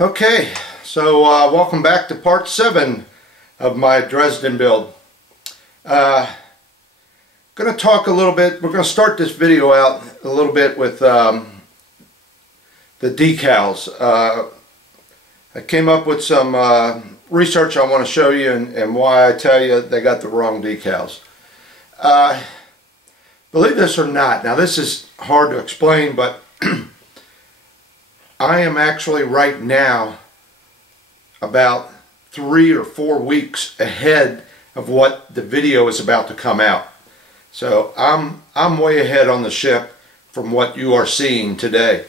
Okay, so welcome back to part 7 of my Dresden build. Going to talk a little bit, we're going to start this video out a little bit with the decals. I came up with some research I want to show you and why I tell you they got the wrong decals. Believe this or not, now this is hard to explain, but I am actually right now about 3 or 4 weeks ahead of what the video is about to come out. So I'm way ahead on the ship from what you are seeing today.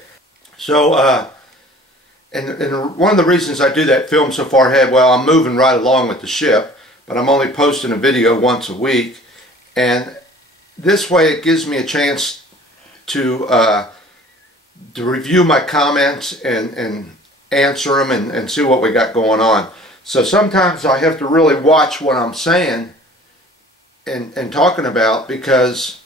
So and one of the reasons I do that film so far ahead, well, I'm moving right along with the ship, but I'm only posting a video once a week, and this way it gives me a chance to review my comments and answer them and see what we got going on. So sometimes I have to really watch what I'm saying and talking about, because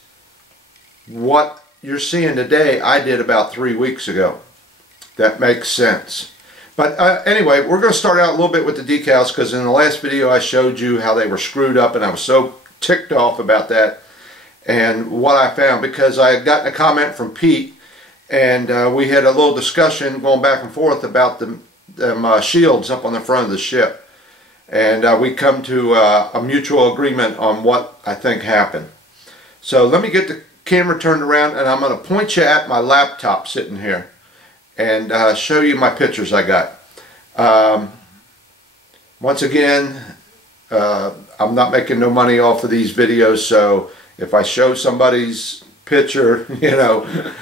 what you're seeing today I did about 3 weeks ago. That makes sense. But anyway, we're going to start out a little bit with the decals, because in the last video I showed you how they were screwed up and I was so ticked off about that and what I found, because I had gotten a comment from Pete and we had a little discussion going back and forth about them shields up on the front of the ship, and we come to a mutual agreement on what I think happened. So let me get the camera turned around and I'm going to point you at my laptop sitting here and show you my pictures I got. Once again, I'm not making no money off of these videos, so if I show somebody's picture, you know,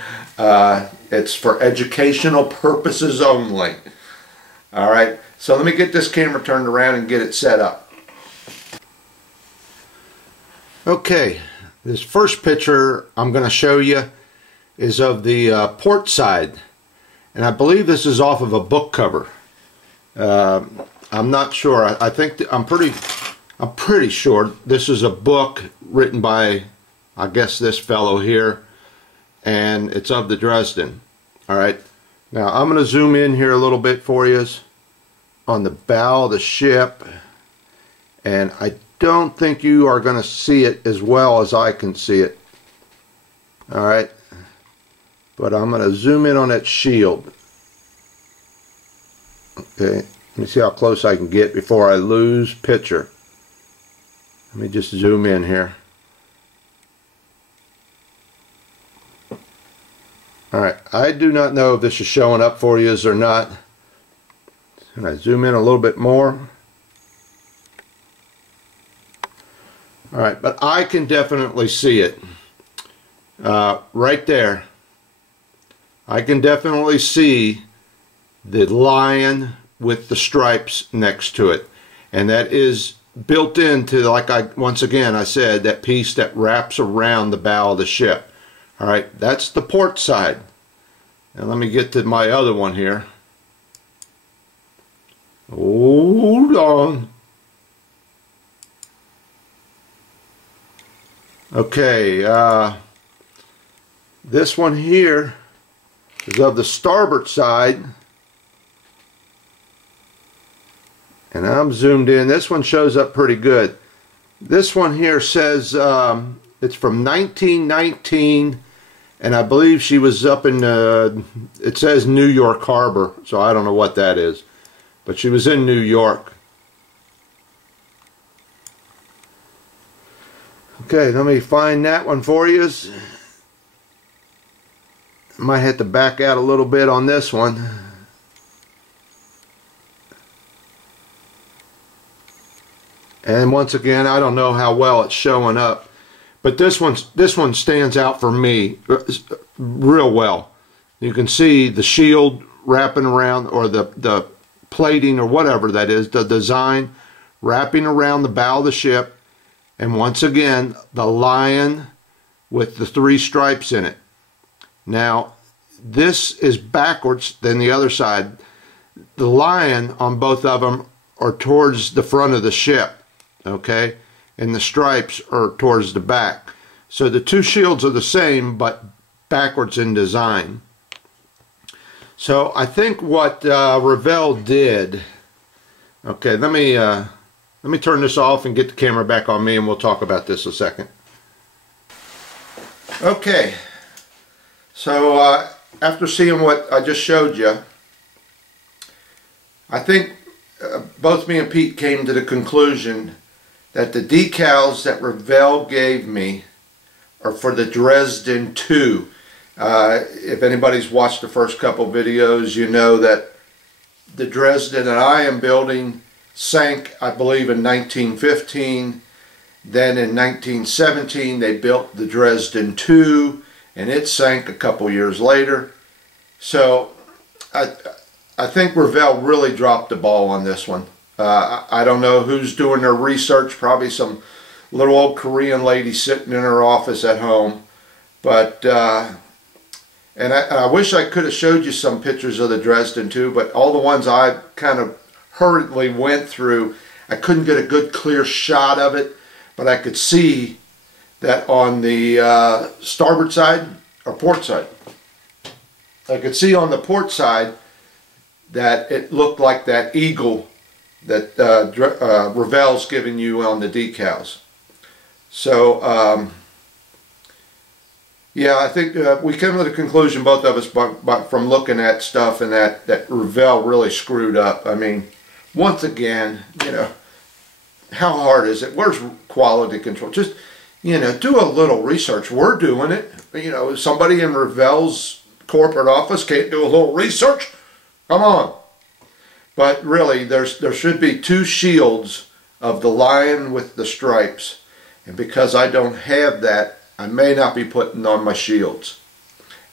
it's for educational purposes only. Alright, so let me get this camera turned around and get it set up. Okay, this first picture I'm going to show you is of the port side, and I believe this is off of a book cover. I'm not sure. I think I'm pretty sure this is a book written by, I guess, this fellow here, and it's of the Dresden. Alright, now I'm going to zoom in here a little bit for you on the bow of the ship, and I don't think you are going to see it as well as I can see it. Alright, but I'm going to zoom in on that shield. Okay, let me see how close I can get before I lose picture. Let me just zoom in here. Alright, I do not know if this is showing up for you or not. Can I zoom in a little bit more? Alright, but I can definitely see it. Right there. I can definitely see the lion with the stripes next to it. And that is built into, like once again I said, that piece that wraps around the bow of the ship. Alright, that's the port side. And let me get to my other one here. Hold on. Okay, this one here is of the starboard side. And I'm zoomed in. This one shows up pretty good. This one here says it's from 1919, and I believe she was up in, it says New York Harbor, so I don't know what that is. But she was in New York. Okay, let me find that one for you. Might have to back out a little bit on this one. And once again, I don't know how well it's showing up. But this one stands out for me real well. You can see the shield wrapping around, or the plating or whatever that is, the design wrapping around the bow of the ship, and once again the lion with the 3 stripes in it. Now this is backwards than the other side. The lion on both of them are towards the front of the ship, okay, and the stripes are towards the back. So the 2 shields are the same but backwards in design. So I think what Revell did. Okay, let me turn this off and get the camera back on me, and we'll talk about this a second. Okay, so after seeing what I just showed you, I think both me and Pete came to the conclusion that the decals that Revell gave me are for the Dresden 2. If anybody's watched the first couple videos, you know that the Dresden that I am building sank, I believe, in 1915. Then in 1917 they built the Dresden 2, and it sank a couple years later. So I think Revell really dropped the ball on this one. I don't know who's doing their research, probably some little old Korean lady sitting in her office at home. But and I wish I could have showed you some pictures of the Dresden 2, but all the ones I kind of hurriedly went through, I couldn't get a good clear shot of it, but I could see that on the starboard side or port side. I could see on the port side that it looked like that eagle that Revell's giving you on the decals. So yeah, I think we came to the conclusion, both of us, from looking at stuff, and that Revell really screwed up. I mean, once again, you know, how hard is it? Where's quality control? Just, you know, do a little research. We're doing it. You know, somebody in Revell's corporate office can't do a little research? Come on. But really, there should be 2 shields of the lion with the stripes. And because I don't have that, I may not be putting on my shields.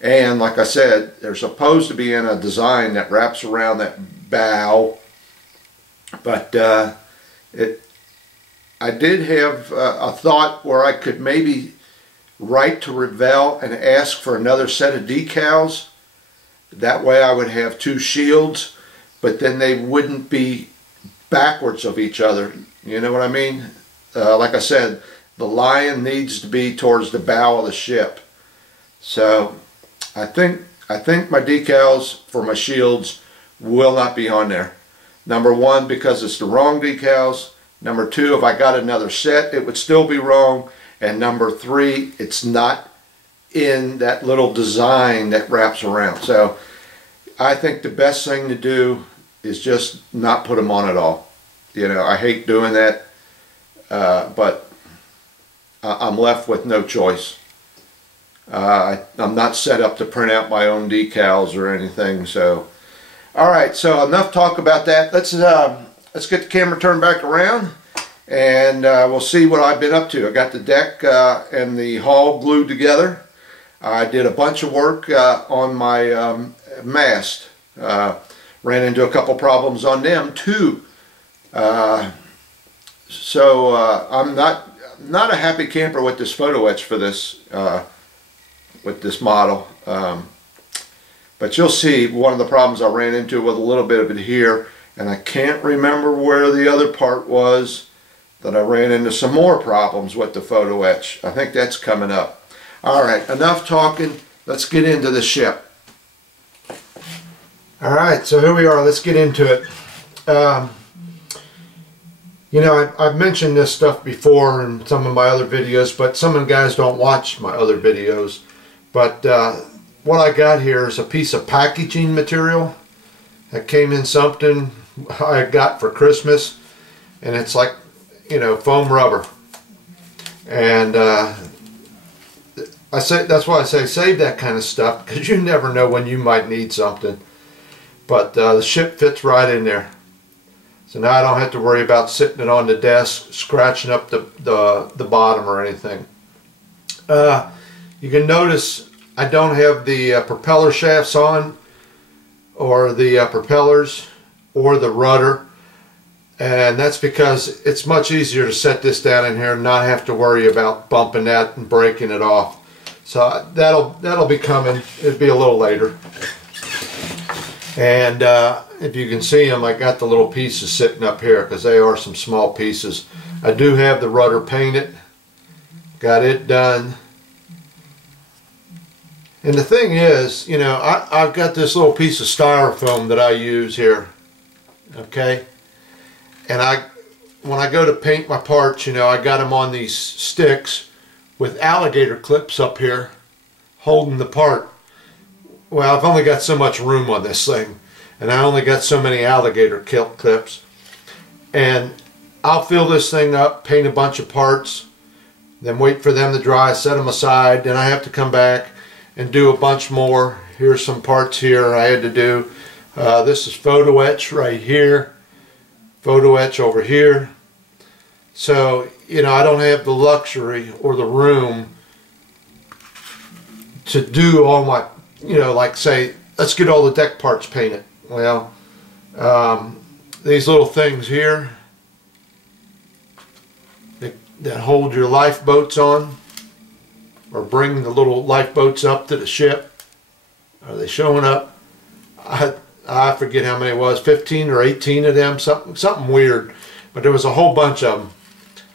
And like I said, they're supposed to be in a design that wraps around that bow. But I did have a thought where I could maybe write to Revell and ask for another set of decals. That way I would have 2 shields, but then they wouldn't be backwards of each other. You know what I mean? Like I said, the lion needs to be towards the bow of the ship. So I think my decals for my shields will not be on there. Number 1, because it's the wrong decals. Number 2, if I got another set, it would still be wrong. And number 3, it's not in that little design that wraps around. So I think the best thing to do is just not put them on at all. You know, I hate doing that, but I'm left with no choice. I'm not set up to print out my own decals or anything. So, all right. So enough talk about that. Let's get the camera turned back around, and we'll see what I've been up to. I got the deck and the hull glued together. I did a bunch of work on my mast. Ran into a couple problems on them too. So I'm not a happy camper with this photo etch for this with this model. But you'll see one of the problems I ran into with a little bit of it here, and I can't remember where the other part was that I ran into some more problems with the photo etch. I think that's coming up. Alright, enough talking. Let's get into the ship. Alright, so here we are. Let's get into it. You know, I've mentioned this stuff before in some of my other videos, but some of the guys don't watch my other videos. But what I got here is a piece of packaging material that came in something I got for Christmas, and it's like, you know, foam rubber. And that's why I say save that kind of stuff, because you never know when you might need something. But the ship fits right in there. So now I don't have to worry about sitting it on the desk, scratching up the bottom or anything. You can notice I don't have the propeller shafts on, or the propellers, or the rudder. And that's because it's much easier to set this down in here and not have to worry about bumping that and breaking it off. So that'll be coming. It'll be a little later. And if you can see them, I got the little pieces sitting up here because they are some small pieces. I do have the rudder painted. Got it done. And the thing is, you know, I've got this little piece of styrofoam that I use here, okay? And when I go to paint my parts, you know, I got them on these sticks with alligator clips up here holding the part. Well, I've only got so much room on this thing, and I only got so many alligator clips. And I'll fill this thing up, paint a bunch of parts, then wait for them to dry, set them aside, then I have to come back and do a bunch more. Here's some parts here I had to do. This is photo etch right here, photo etch over here. So, you know, I don't have the luxury or the room to do all my, you know, like say, let's get all the deck parts painted. Well, these little things here that hold your lifeboats on, or bring the little lifeboats up to the ship. Are they showing up? I forget how many it was, 15 or 18 of them, something weird, but there was a whole bunch of them.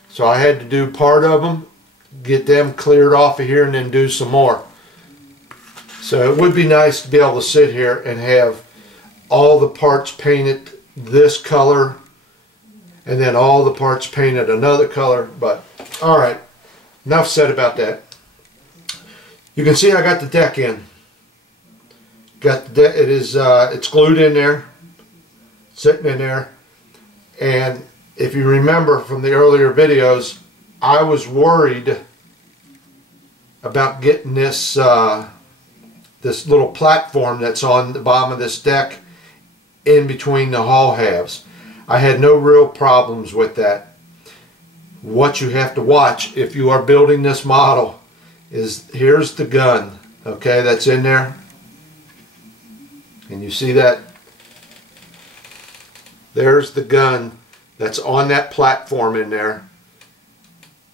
So I had to do part of them, get them cleared off of here, and then do some more. So it would be nice to be able to sit here and have all the parts painted this color, and then all the parts painted another color. But all right, enough said about that. You can see I got the deck in. Got the it's glued in there, sitting in there. And if you remember from the earlier videos, I was worried about getting this this little platform that's on the bottom of this deck in between the hull halves. I had no real problems with that. What you have to watch if you are building this model is, here's the gun, okay, that's in there. And you see that? There's the gun that's on that platform in there.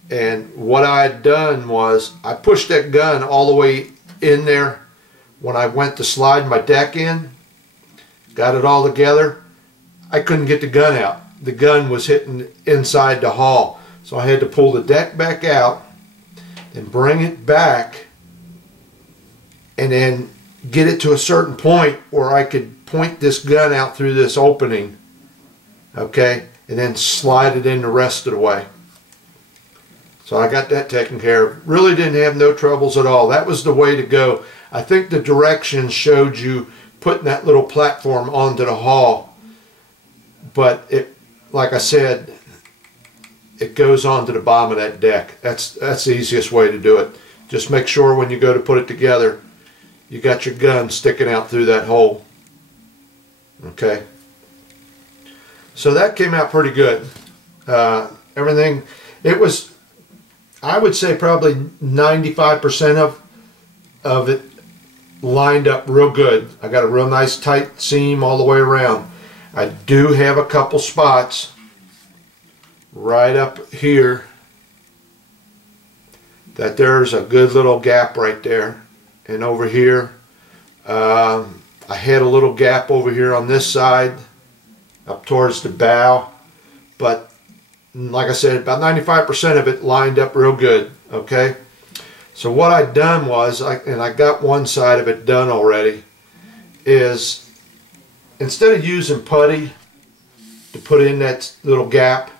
And what I had done was I pushed that gun all the way in there when I went to slide my deck in. Got it all together. I couldn't get the gun out. The gun was hitting inside the hull. So I had to pull the deck back out, then bring it back, and then get it to a certain point where I could point this gun out through this opening, okay, and then slide it in the rest of the way. So I got that taken care of. Really didn't have no troubles at all. That was the way to go. I think the directions showed you putting that little platform onto the hull, but it, like I said, it goes onto the bottom of that deck. That's the easiest way to do it. Just make sure when you go to put it together, you got your gun sticking out through that hole. Okay. So that came out pretty good. Everything, it was, I would say probably 95% of it lined up real good. I got a real nice tight seam all the way around. I do have a couple spots right up here that there's a good little gap right there, and over here I had a little gap over here on this side up towards the bow, but like I said, about 95% of it lined up real good. Okay, so what I done was, and I got one side of it done already, is instead of using putty to put in that little gap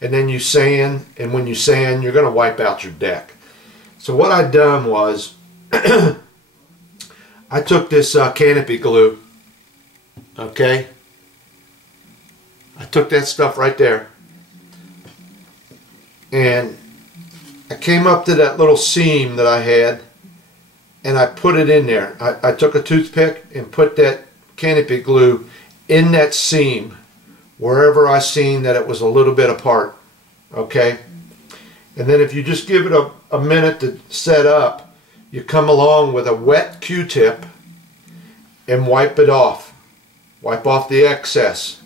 and then you sand, and when you sand you're going to wipe out your deck. So what I done was I took this canopy glue, okay, I took that stuff right there, and I came up to that little seam that I had and I put it in there. I took a toothpick and put that canopy glue in that seam wherever I seen that it was a little bit apart, okay. And then if you just give it a minute to set up, you come along with a wet Q-tip and wipe it off. Wipe off the excess.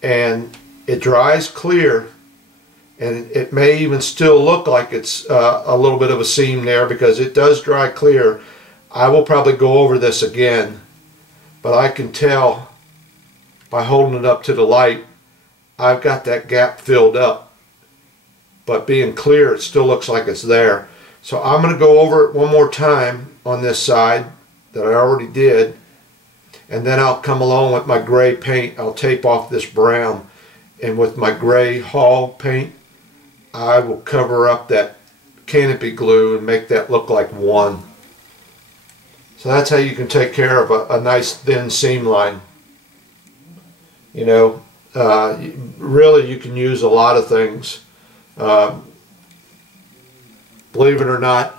And it dries clear, and it may even still look like it's a little bit of a seam there because it does dry clear. I will probably go over this again, but I can tell by holding it up to the light I've got that gap filled up, but being clear it still looks like it's there. So I'm going to go over it one more time on this side that I already did, and then I'll come along with my gray paint. I'll tape off this brown, and with my gray Hall paint I will cover up that canopy glue and make that look like one. So that's how you can take care of a nice thin seam line. You know, really you can use a lot of things. Believe it or not,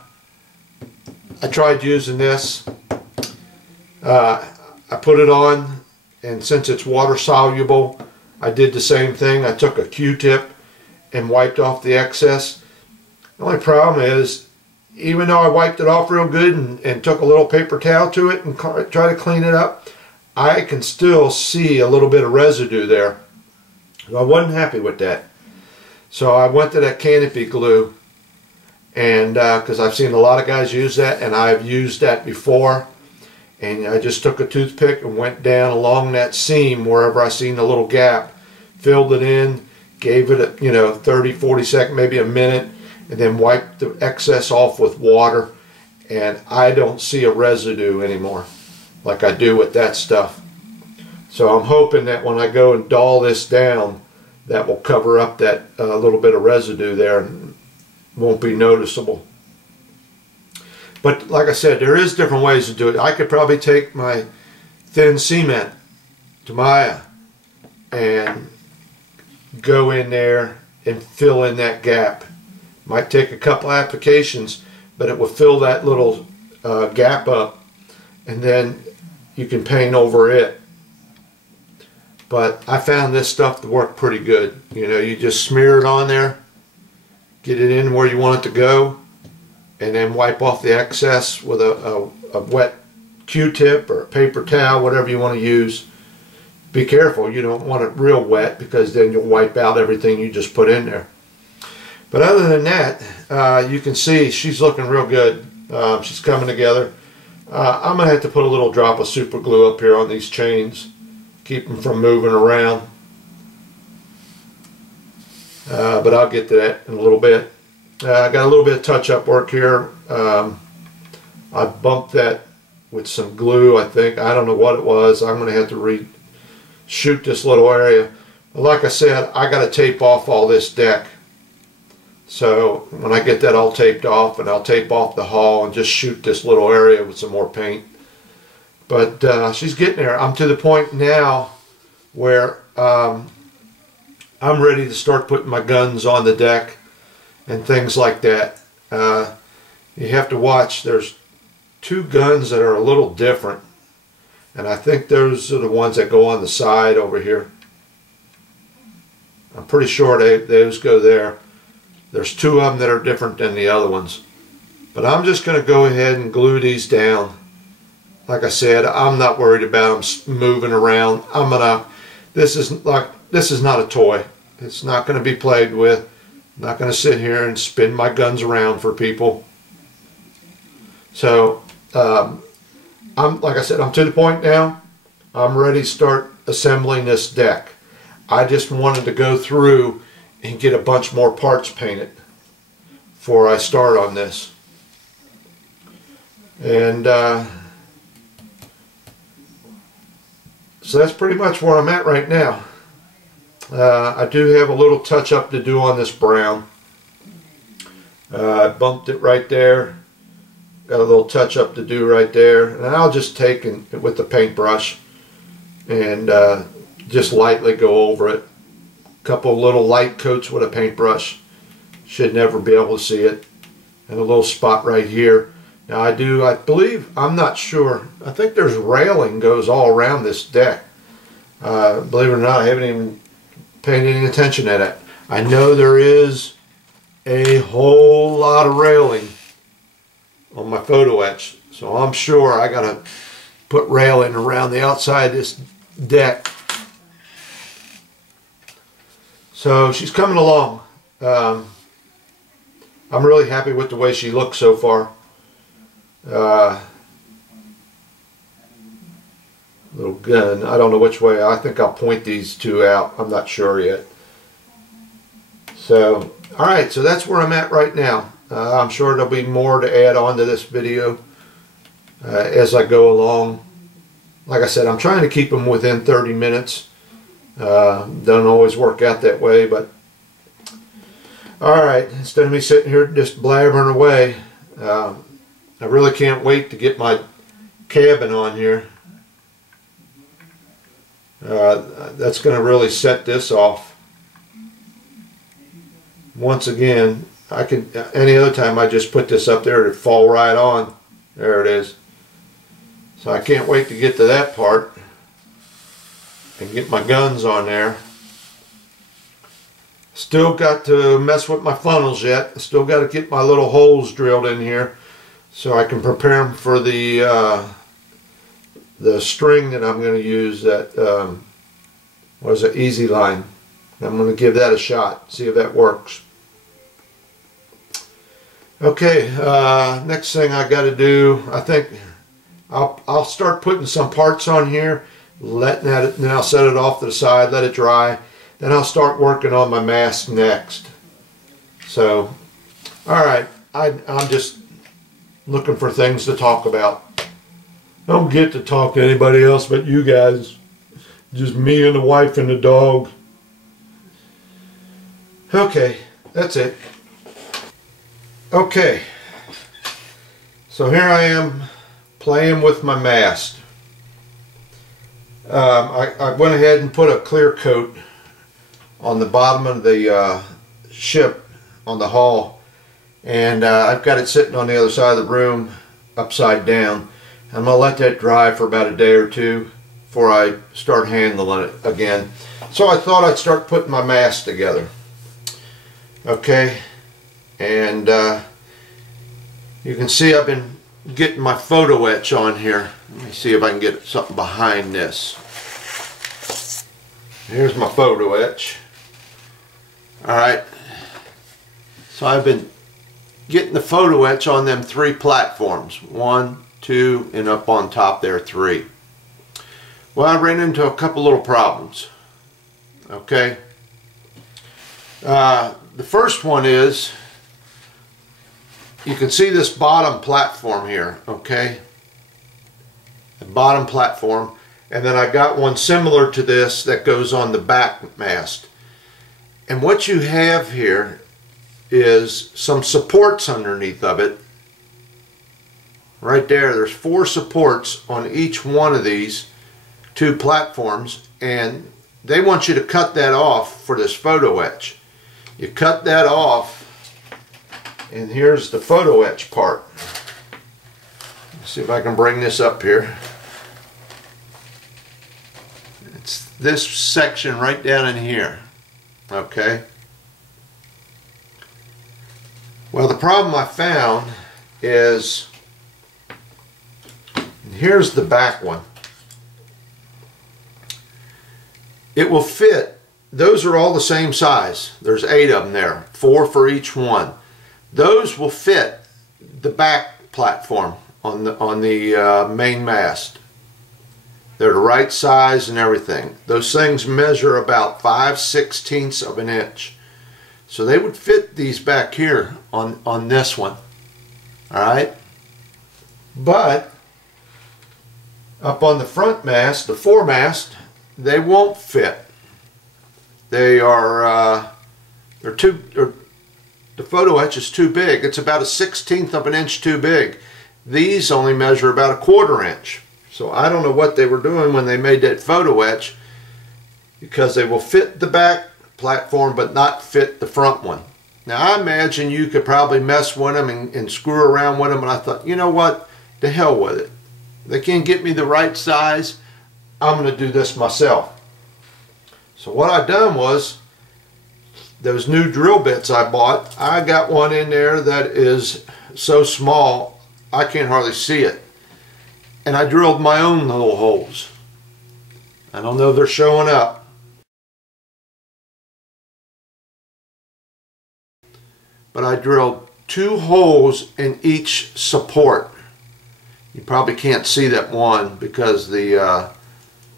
I tried using this. I put it on, and since it's water soluble, I did the same thing. I took a Q-tip and wiped off the excess. The only problem is, even though I wiped it off real good and took a little paper towel to it and try to clean it up, I can still see a little bit of residue there. I wasn't happy with that. So I went to that canopy glue, and because I've seen a lot of guys use that, and I've used that before, and I just took a toothpick and went down along that seam wherever I seen a little gap, filled it in, gave it a, you know, 30, 40 seconds, maybe a minute, and then wiped the excess off with water, and I don't see a residue anymore like I do with that stuff. So I'm hoping that when I go and dull this down, that will cover up that little bit of residue there and won't be noticeable. But like I said, there is different ways to do it. I could probably take my thin cement to Maya and go in there and fill in that gap. Might take a couple applications, but it will fill that little gap up, and then you can paint over it. But I found this stuff to work pretty good. You know, you just smear it on there, get it in where you want it to go, and then wipe off the excess with a wet Q-tip or a paper towel, whatever you want to use. Be careful, you don't want it real wet, because then you'll wipe out everything you just put in there. But other than that, you can see she's looking real good. She's coming together. I'm going to have to put a little drop of super glue up here on these chains, keep them from moving around. But I'll get to that in a little bit. I got a little bit of touch-up work here. I bumped that with some glue, I think. I don't know what it was. I'm going to have to reshoot this little area. But like I said, I got to tape off all this deck. So when I get that all taped off, and I'll tape off the hull and just shoot this little area with some more paint. But she's getting there. I'm to the point now where I'm ready to start putting my guns on the deck and things like that. You have to watch. There's two guns that are a little different, and I think those are the ones that go on the side over here. I'm pretty sure those go there. There's two of them that are different than the other ones. But I'm just going to go ahead and glue these down. Like I said, I'm not worried about them moving around. This is not a toy. It's not going to be played with. I'm not going to sit here and spin my guns around for people. So, like I said, I'm to the point now. I'm ready to start assembling this deck. I just wanted to go through and get a bunch more parts painted before I start on this. And so that's pretty much where I'm at right now. I do have a little touch up to do on this brown. I bumped it right there. Got a little touch up to do right there. And I'll just take it with the paintbrush and just lightly go over it. Couple little light coats with a paintbrush. Should never be able to see it. And a little spot right here. Now I believe, I'm not sure, I think there's railing goes all around this deck. Believe it or not, I haven't even paid any attention to that. I know there is a whole lot of railing on my photo etch. So I'm sure I gotta put railing around the outside of this deck. So she's coming along. I'm really happy with the way she looks so far. Little gun. I don't know which way. I think I'll point these two out. I'm not sure yet. So, alright, so that's where I'm at right now. I'm sure there'll be more to add on to this video as I go along. Like I said, I'm trying to keep them within 30 minutes. Don't always work out that way, but alright, instead of me sitting here just blabbering away, I really can't wait to get my cabin on here. That's going to really set this off. Once again, I could, any other time I just put this up there, it'd fall right on. There it is. So I can't wait to get to that part and get my guns on there. Still got to mess with my funnels yet. Still got to get my little holes drilled in here so I can prepare them for the string that I'm going to use, that was an easy line. I'm going to give that a shot, see if that works. Okay, next thing I got to do, I think I'll start putting some parts on here, letting that, then I'll set it off to the side, let it dry. Then I'll start working on my mask next. So, alright, I'm just looking for things to talk about. I don't get to talk to anybody else but you guys. Just me and the wife and the dog. Okay, that's it. Okay, so here I am playing with my mast. I went ahead and put a clear coat on the bottom of the ship on the hull, and I've got it sitting on the other side of the room upside down. I'm going to let that dry for about a day or two before I start handling it again. So I thought I'd start putting my mast together. Okay, and you can see I've been getting my photo-etch on here. Let me see if I can get something behind this. Here's my photo-etch. Alright, so I've been getting the photo-etch on them 3 platforms. 1, 2, and up on top there 3. Well, I ran into a couple little problems. Okay. The first one is, you can see this bottom platform here, okay? The bottom platform, and then I got one similar to this that goes on the back mast. And what you have here is some supports underneath of it. Right there's 4 supports on each one of these 2 platforms, and they want you to cut that off for this photo etch. You cut that off, and here's the photo etch part. Let's see if I can bring this up here. It's this section right down in here. Okay. Well, the problem I found is, here's the back one. It will fit. Those are all the same size. There's 8 of them there, 4 for each one. Those will fit the back platform on the main mast. They're the right size and everything. Those things measure about 5/16 of an inch. So they would fit these back here on this one. Alright? But up on the front mast, the foremast, they won't fit. They are the photo etch is too big. It's about 1/16 of an inch too big. These only measure about 1/4 inch. So I don't know what they were doing when they made that photo etch, because they will fit the back platform but not fit the front one. Now I imagine you could probably mess with them and screw around with them, and I thought, you know what, to hell with it. They can't get me the right size. I'm going to do this myself. So what I done was, those new drill bits I bought, I got one in there that is so small I can't hardly see it. And I drilled my own little holes. I don't know if they're showing up. But I drilled 2 holes in each support. You probably can't see that one because the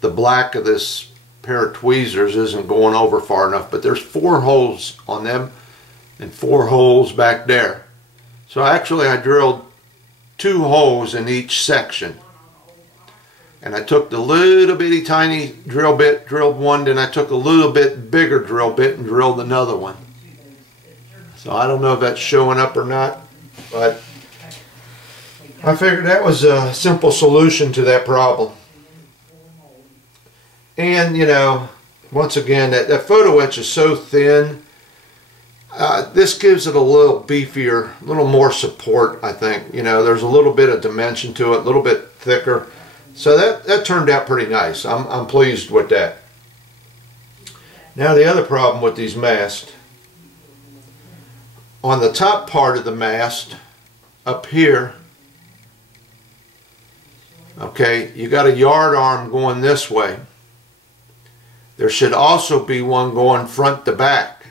black of this pair of tweezers isn't going over far enough, but there's 4 holes on them and 4 holes back there. So actually I drilled 2 holes in each section. And I took the little bitty tiny drill bit, drilled one, then I took a little bit bigger drill bit and drilled another one. So I don't know if that's showing up or not, but I figured that was a simple solution to that problem. And you know, once again, that photo etch is so thin. This gives it a little beefier, a little more support, I think. You know, there's a little bit of dimension to it, a little bit thicker. So that turned out pretty nice. I'm pleased with that. Now the other problem with these masts, on the top part of the mast, up here, okay, you got a yard arm going this way. There should also be one going front to back.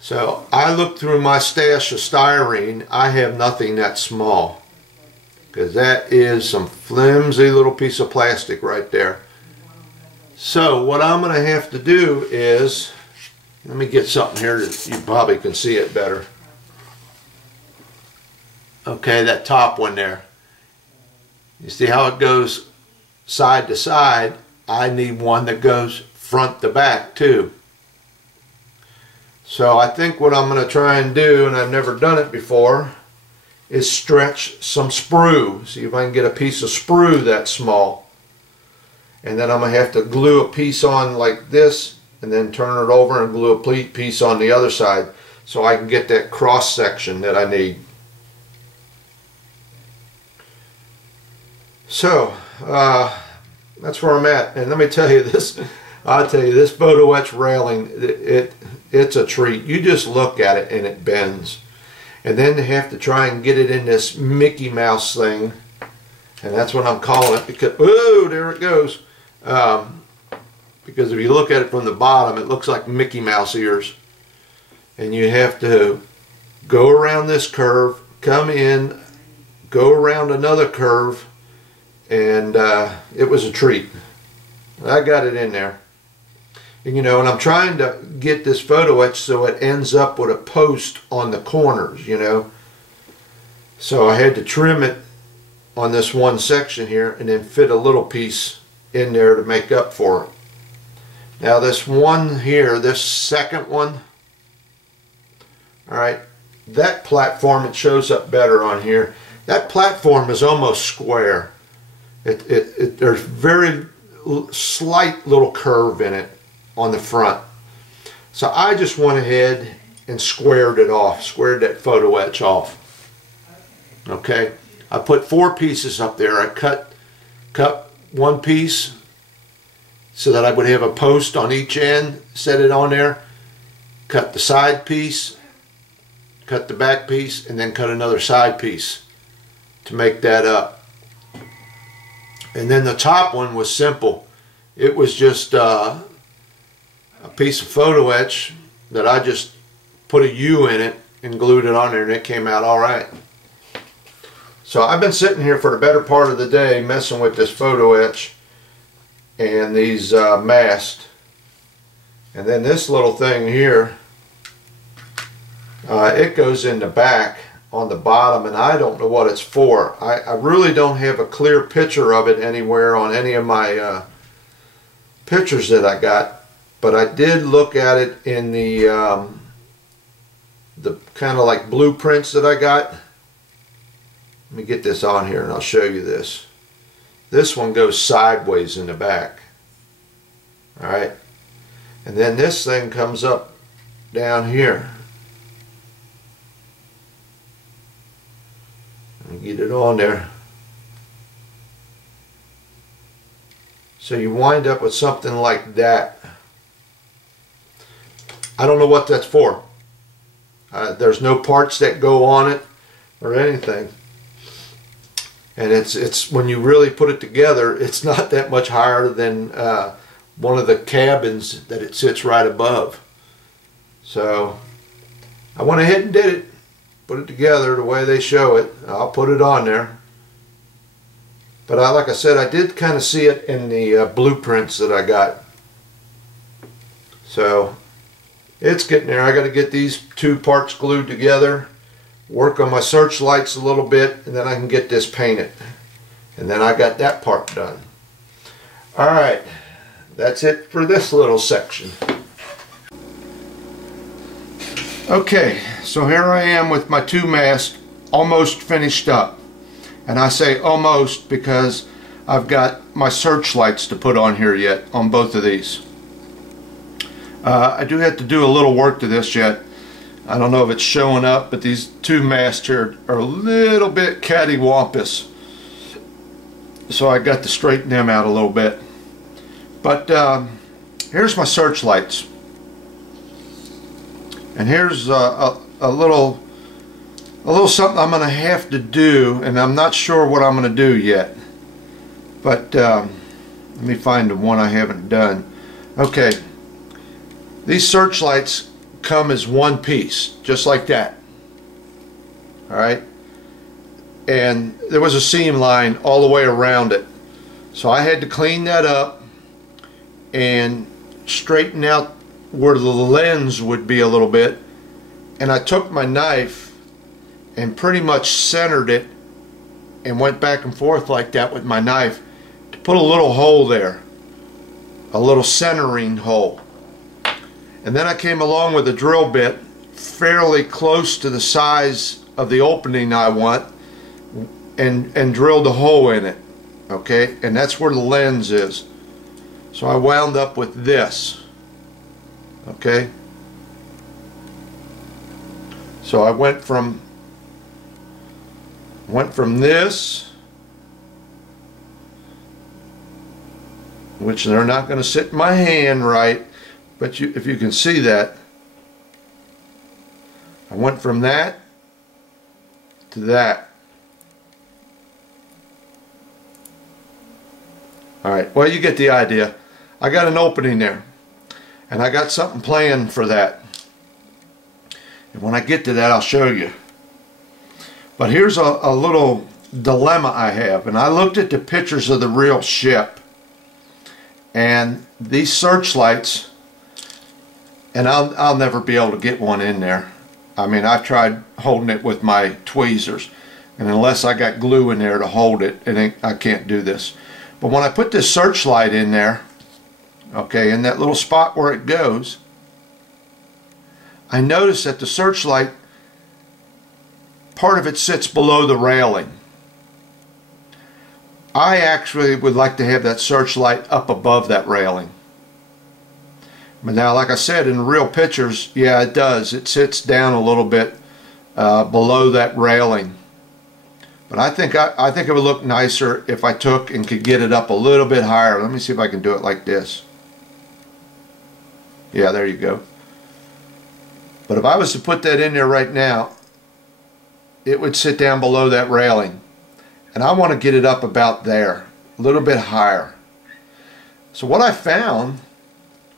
So I looked through my stash of styrene. I have nothing that small, because that is some flimsy little piece of plastic right there. So what I'm going to have to do is, let me get something here that you probably can see it better. Okay, that top one there. You see how it goes side to side? I need one that goes front to back too. So I think what I'm going to try and do, and I've never done it before, is stretch some sprue. See if I can get a piece of sprue that small. And then I'm going to have to glue a piece on like this, and then turn it over and glue a piece on the other side, so I can get that cross section that I need. So that's where I'm at. And let me tell you this, I'll tell you, this photo etch railing, it's a treat. You just look at it and it bends. And then they have to try and get it in this Mickey Mouse thing, and that's what I'm calling it, because, oh, there it goes. Because if you look at it from the bottom, it looks like Mickey Mouse ears. And you have to go around this curve, come in, go around another curve, and it was a treat. I got it in there. And you know, and I'm trying to get this photo etch so it ends up with a post on the corners, you know. So I had to trim it on this one section here and then fit a little piece in there to make up for it. Now this one here, this second one, alright, that platform, it shows up better on here. That platform is almost square. There's very slight little curve in it on the front. So I just went ahead and squared it off, squared that photo etch off. Okay, I put 4 pieces up there. I cut one piece so that I would have a post on each end, set it on there, cut the side piece, cut the back piece, and then cut another side piece to make that up. And then the top one was simple. It was just a piece of photo etch that I just put a U in it and glued it on there, and it came out all right. So I've been sitting here for the better part of the day messing with this photo etch and these Mast. And then this little thing here, it goes in the back on the bottom, and I don't know what it's for. I really don't have a clear picture of it anywhere on any of my pictures that I got, but I did look at it in the kind of like blueprints that I got. Let me get this on here and I'll show you this. This one goes sideways in the back. Alright. And then this thing comes up down here. Let me get it on there. So you wind up with something like that. I don't know what that's for. There's no parts that go on it or anything. And it's when you really put it together, it's not that much higher than one of the cabins that it sits right above. So I went ahead and did it. Put it together the way they show it. I'll put it on there. But like I said, I did kind of see it in the blueprints that I got. So It's getting there. I got to get these two parts glued together, work on my searchlights a little bit, and then I can get this painted. And then I got that part done. Alright, that's it for this little section. Okay, so here I am with my two masts almost finished up. And I say almost because I've got my searchlights to put on here yet on both of these. I do have to do a little work to this yet. I don't know if it's showing up, but these two masts here are a little bit cattywampus. So I got to straighten them out a little bit. But here's my searchlights. And here's a little something I'm going to have to do, and I'm not sure what I'm going to do yet. But let me find the one I haven't done. Okay, these searchlights come as one piece, just like that. Alright, and there was a seam line all the way around it, so I had to clean that up and straighten out where the lens would be a little bit, and I took my knife and pretty much centered it and went back and forth like that with my knife to put a little hole there, a little centering hole. And then I came along with a drill bit fairly close to the size of the opening I want and drilled a hole in it. Okay, and that's where the lens is. So I wound up with this. Okay, so I went from this, which they're not going to sit in my hand right, but if you can see that, I went from that to that. Alright, well, you get the idea. I got an opening there, and I got something planned for that. And when I get to that, I'll show you. But here's a little dilemma I have, and I looked at the pictures of the real ship, and these searchlights, and I'll never be able to get one in there. I mean, I've tried holding it with my tweezers, and unless I got glue in there to hold it, I can't do this. But when I put this searchlight in there, okay, in that little spot where it goes, I noticed that the searchlight, part of it sits below the railing. I actually would like to have that searchlight up above that railing. But now, like I said, in real pictures, yeah, it does. It sits down a little bit below that railing. But I think it would look nicer if I took and could get it up a little bit higher. Let me see if I can do it like this. Yeah, there you go. But if I was to put that in there right now, it would sit down below that railing. And I want to get it up about there, a little bit higher. So what I found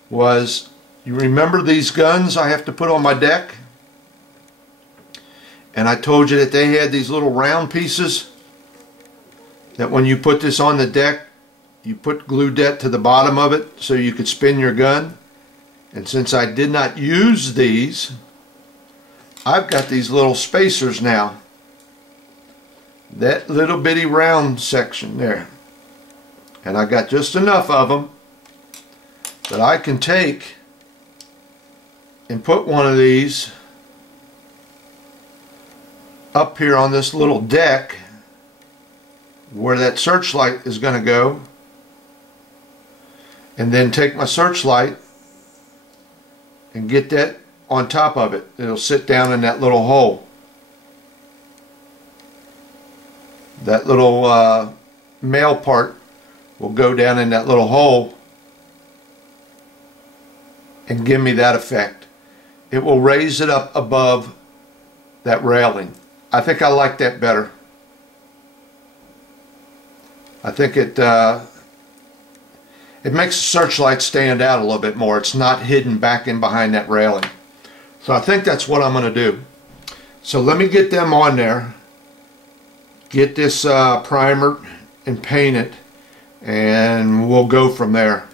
was, you remember these guns I have to put on my deck? And I told you that they had these little round pieces that when you put this on the deck, you glued that to the bottom of it so you could spin your gun. And since I did not use these, I've got these little spacers now. That little bitty round section there. And I got just enough of them that I can take and put one of these up here on this little deck where that searchlight is going to go, and then take my searchlight and get that on top of it. It'll sit down in that little hole. That little male part will go down in that little hole and give me that effect. It will raise it up above that railing. I think I like that better. I think it makes the searchlight stand out a little bit more. It's not hidden back in behind that railing. So I think that's what I'm going to do. So let me get them on there, get this primer and paint it, and we'll go from there.